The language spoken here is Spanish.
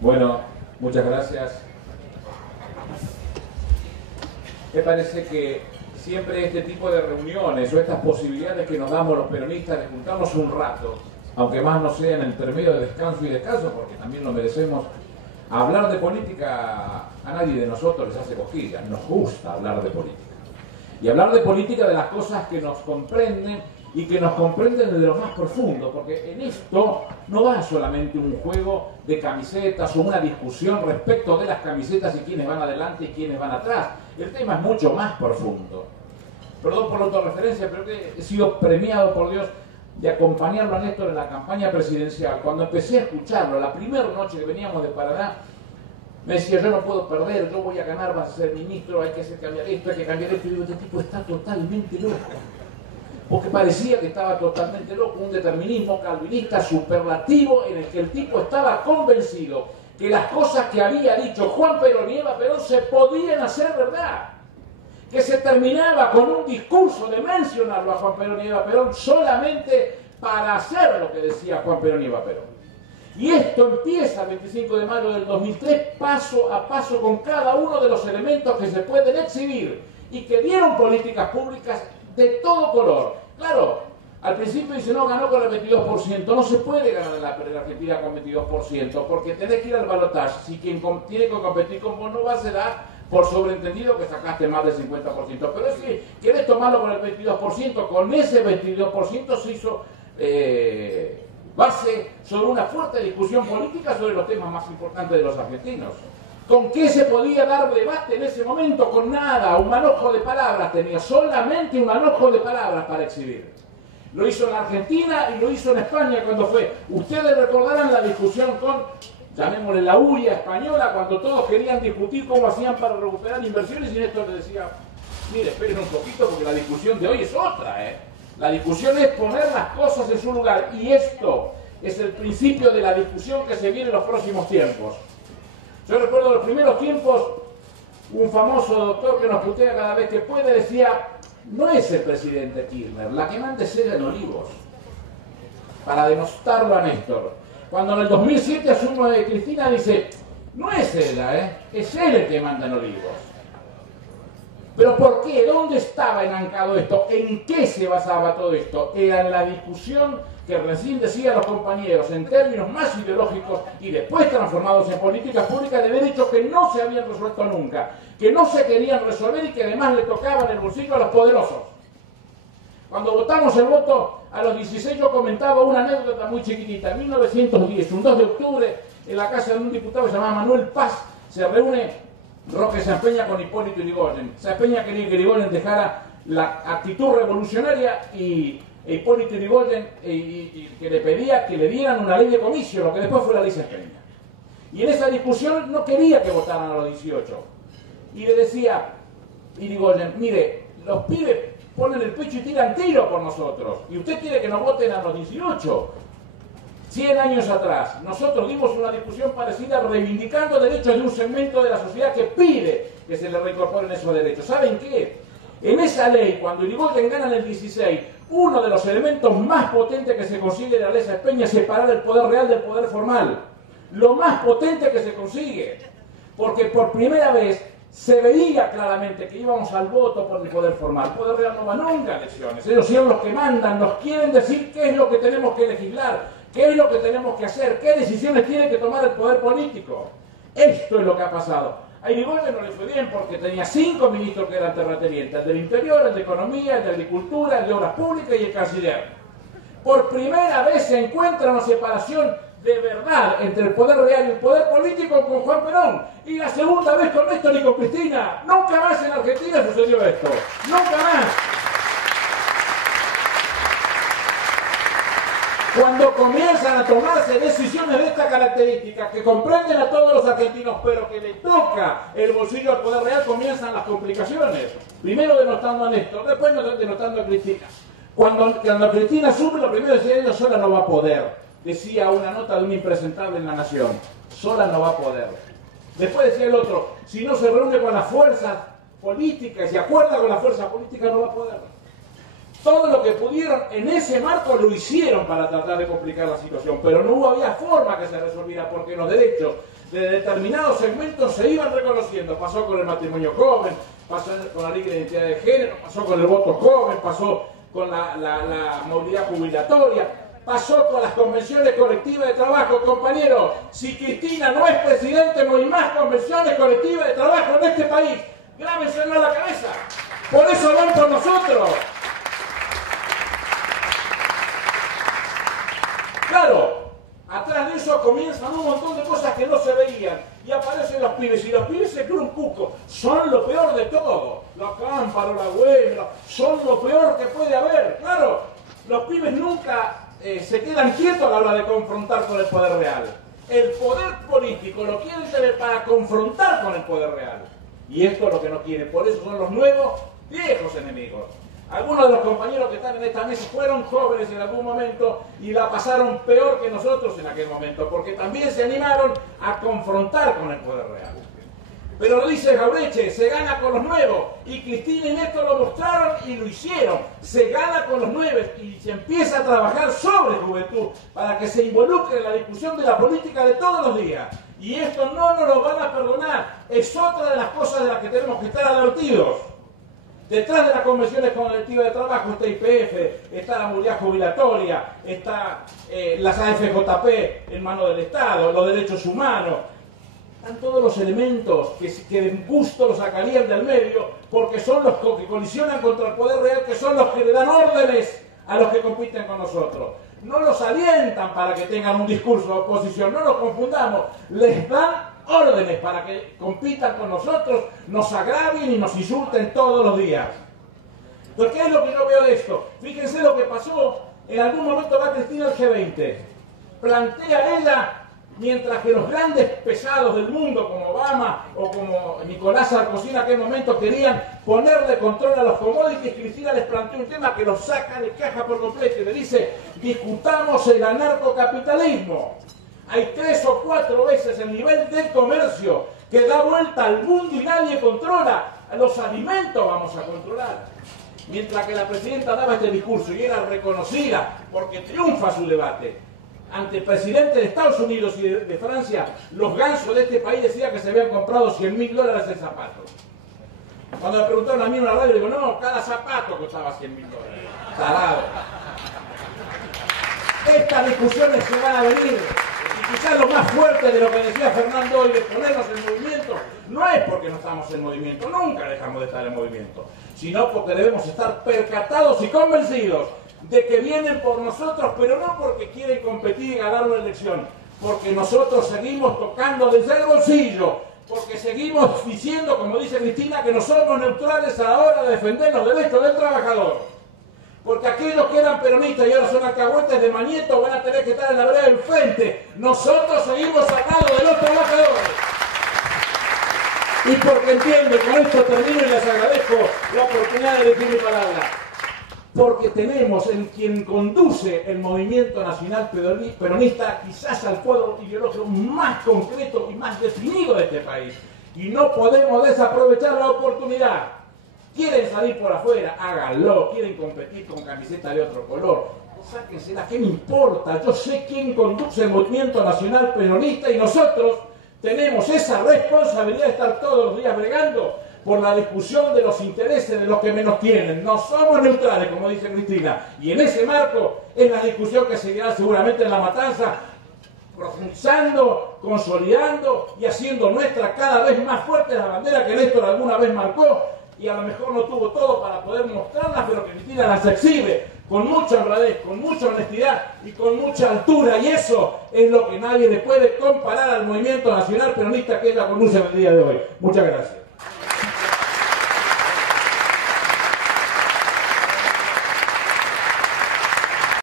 Bueno, muchas gracias. Me parece que siempre este tipo de reuniones o estas posibilidades que nos damos los peronistas de juntarnos un rato, aunque más no sea en el intermedio de descanso y descanso, porque también lo merecemos, hablar de política a nadie de nosotros les hace cosquillas, nos gusta hablar de política. Y hablar de política de las cosas que nos comprenden y que nos comprenden desde lo más profundo, porque en esto no va solamente un juego de camisetas o una discusión respecto de las camisetas y quiénes van adelante y quiénes van atrás. El tema es mucho más profundo. Perdón por la autorreferencia, pero que he sido premiado por Dios de acompañarlo a Néstor en la campaña presidencial. Cuando empecé a escucharlo, la primera noche que veníamos de Paraná, me decía, yo no puedo perder, yo voy a ganar, vas a ser ministro, hay que hacer cambiar esto, hay que cambiar esto. Y digo, este tipo está totalmente loco. Porque parecía que estaba totalmente loco, un determinismo calvinista superlativo en el que el tipo estaba convencido que las cosas que había dicho Juan Perón y Eva Perón se podían hacer verdad. Que se terminaba con un discurso de mencionarlo a Juan Perón y Eva Perón solamente para hacer lo que decía Juan Perón y Eva Perón. Y esto empieza el 25 de mayo del 2003, paso a paso, con cada uno de los elementos que se pueden exhibir y que dieron políticas públicas de todo color. Claro, al principio dice, no, ganó con el 22%. No se puede ganar en la Argentina con 22%, porque tenés que ir al balotaje. Si quien tiene que competir con vos no va a ser por sobreentendido que sacaste más del 50%. Pero si querés tomarlo con el 22%, con ese 22% se hizo base sobre una fuerte discusión política sobre los temas más importantes de los argentinos. ¿Con qué se podía dar debate en ese momento? Con nada, un manojo de palabras tenía, solamente un manojo de palabras para exhibir. Lo hizo en la Argentina y lo hizo en España cuando fue. Ustedes recordarán la discusión con, llamémosle la huya española, cuando todos querían discutir cómo hacían para recuperar inversiones y Néstor le decía, mire, esperen un poquito porque la discusión de hoy es otra, La discusión es poner las cosas en su lugar y esto es el principio de la discusión que se viene en los próximos tiempos. Yo recuerdo los primeros tiempos, un famoso doctor que nos putea cada vez que puede decía, no es el presidente Kirchner, la que manda es ella en Olivos, para denostarlo a Néstor. Cuando en el 2007 asume Cristina dice, no es ella, es él el que manda en Olivos. ¿Pero por qué? ¿Dónde estaba enancado esto? ¿En qué se basaba todo esto? Era en la discusión que recién decían los compañeros en términos más ideológicos y después transformados en políticas públicas de derechos que no se habían resuelto nunca, que no se querían resolver y que además le tocaban el bolsillo a los poderosos. Cuando votamos el voto a los 16 yo comentaba una anécdota muy chiquitita. En 1910, un 2 de octubre, en la casa de un diputado que se llamaba Manuel Paz, se reúne Roque Sampeña con Hipólito Yrigoyen. Sampeña quería que Yrigoyen dejara la actitud revolucionaria y Hipólito Yrigoyen que le pedía que le dieran una ley de comicio, lo que después fue la ley Sampeña. Y en esa discusión no quería que votaran a los 18. Y le decía Yrigoyen, mire, los pibes ponen el pecho y tiran tiro por nosotros. Y usted quiere que nos voten a los 18. 100 años atrás, nosotros dimos una discusión parecida reivindicando derechos de un segmento de la sociedad que pide que se le reincorporen esos derechos. ¿Saben qué? En esa ley, cuando Yrigoyen gana en el 16, uno de los elementos más potentes que se consigue de la ley Sampeña es separar el poder real del poder formal. Lo más potente que se consigue. Porque por primera vez se veía claramente que íbamos al voto por el poder formal. El poder real no va nunca a elecciones. Ellos son los que mandan, nos quieren decir qué es lo que tenemos que legislar. ¿Qué es lo que tenemos que hacer? ¿Qué decisiones tiene que tomar el poder político? Esto es lo que ha pasado. A Yrigoyen no le fue bien porque tenía 5 ministros que eran terratenientes. El del Interior, el de Economía, el de Agricultura, el de Obras Públicas y el Canciller. Por primera vez se encuentra una separación de verdad entre el poder real y el poder político con Juan Perón. Y la segunda vez con Néstor y con Cristina. Nunca más en Argentina sucedió esto. Nunca más. Cuando comienzan a tomarse decisiones de esta característica, que comprenden a todos los argentinos, pero que le toca el bolsillo al poder real, comienzan las complicaciones. Primero denostando a Néstor, después denostando a Cristina. Cuando Cristina sube, lo primero decía, ella sola no va a poder. Decía una nota de un impresentable en La Nación, sola no va a poder. Después decía el otro, si no se reúne con las fuerzas políticas y acuerda con las fuerzas políticas, no va a poder. Todo lo que pudieron en ese marco lo hicieron para tratar de complicar la situación, pero no había forma que se resolviera porque los derechos de determinados segmentos se iban reconociendo. Pasó con el matrimonio joven, pasó con la ley de identidad de género, pasó con el voto joven, pasó con la movilidad jubilatoria, pasó con las convenciones colectivas de trabajo. Compañeros, si Cristina no es presidente, no hay más convenciones colectivas de trabajo en este país. Grábenselo en la cabeza. Por eso van por nosotros. Claro, atrás de eso comienzan un montón de cosas que no se veían y aparecen los pibes, y los pibes se creen un cuco, son lo peor de todo. Los Cámparo, la Güemes, son lo peor que puede haber. Claro, los pibes nunca se quedan quietos a la hora de confrontar con el poder real. El poder político lo quieren tener para confrontar con el poder real. Y esto es lo que no quieren, por eso son los nuevos viejos enemigos. Algunos de los compañeros que están en esta mesa fueron jóvenes en algún momento y la pasaron peor que nosotros en aquel momento, porque también se animaron a confrontar con el poder real. Pero lo dice Jauretche, se gana con los nuevos, y Cristina y Néstor lo mostraron y lo hicieron. Se gana con los nuevos y se empieza a trabajar sobre juventud para que se involucre en la discusión de la política de todos los días. Y esto no nos lo van a perdonar. Es otra de las cosas de las que tenemos que estar advertidos. Detrás de las convenciones colectivas de trabajo está IPF, está la movilidad jubilatoria, está las AFJP en manos del Estado, los derechos humanos. Están todos los elementos que de gusto los sacarían del medio, porque son los que colisionan contra el poder real, que son los que le dan órdenes a los que compiten con nosotros. No los alientan para que tengan un discurso de oposición, no nos confundamos, les dan órdenes para que compitan con nosotros, nos agravien y nos insulten todos los días. Entonces, ¿qué es lo que yo veo de esto? Fíjense lo que pasó, en algún momento va Cristina al G20, plantea ella, mientras que los grandes pesados del mundo, como Obama o como Nicolás Sarkozy en aquel momento, querían ponerle control a los commodities, Cristina les plantea un tema que los saca de caja por completo y le dice: discutamos el anarcocapitalismo. Hay 3 o 4 veces el nivel del comercio que da vuelta al mundo y nadie controla. Los alimentos vamos a controlar. Mientras que la presidenta daba este discurso y era reconocida porque triunfa su debate ante el presidente de Estados Unidos y de Francia, los gansos de este país decían que se habían comprado $100.000 en zapatos. Cuando me preguntaron a mí en una radio, digo, no, cada zapato costaba $100.000. Tarado. Estas discusiones se van a venir. Y quizás lo más fuerte de lo que decía Fernando hoy, de ponernos en movimiento, no es porque no estamos en movimiento, nunca dejamos de estar en movimiento, sino porque debemos estar percatados y convencidos de que vienen por nosotros, pero no porque quieren competir y ganar una elección, porque nosotros seguimos tocando desde el bolsillo, porque seguimos diciendo, como dice Cristina, que no somos neutrales a la hora de defender los derechos del trabajador. Porque aquellos que eran peronistas y ahora son alcahuetes de Mañeto van a tener que estar en la vereda del frente. Nosotros seguimos al lado de los trabajadores. Y porque entiendo, con esto termino y les agradezco la oportunidad de decir mi palabra. Porque tenemos en quien conduce el movimiento nacional peronista quizás al cuadro ideológico más concreto y más definido de este país. Y no podemos desaprovechar la oportunidad. Quieren salir por afuera, háganlo. Quieren competir con camiseta de otro color, sáquensela, ¿qué me importa? Yo sé quién conduce el movimiento nacional peronista y nosotros tenemos esa responsabilidad de estar todos los días bregando por la discusión de los intereses de los que menos tienen. No somos neutrales, como dice Cristina, y en ese marco es la discusión que seguirá seguramente en La Matanza, profundizando, consolidando y haciendo nuestra cada vez más fuerte la bandera que Néstor alguna vez marcó, y a lo mejor no tuvo todo para poder mostrarlas, pero que Cristina las exhibe con mucha honradez, con mucha honestidad y con mucha altura, y eso es lo que nadie le puede comparar al movimiento nacional peronista que ella conduce en el día de hoy. Muchas gracias.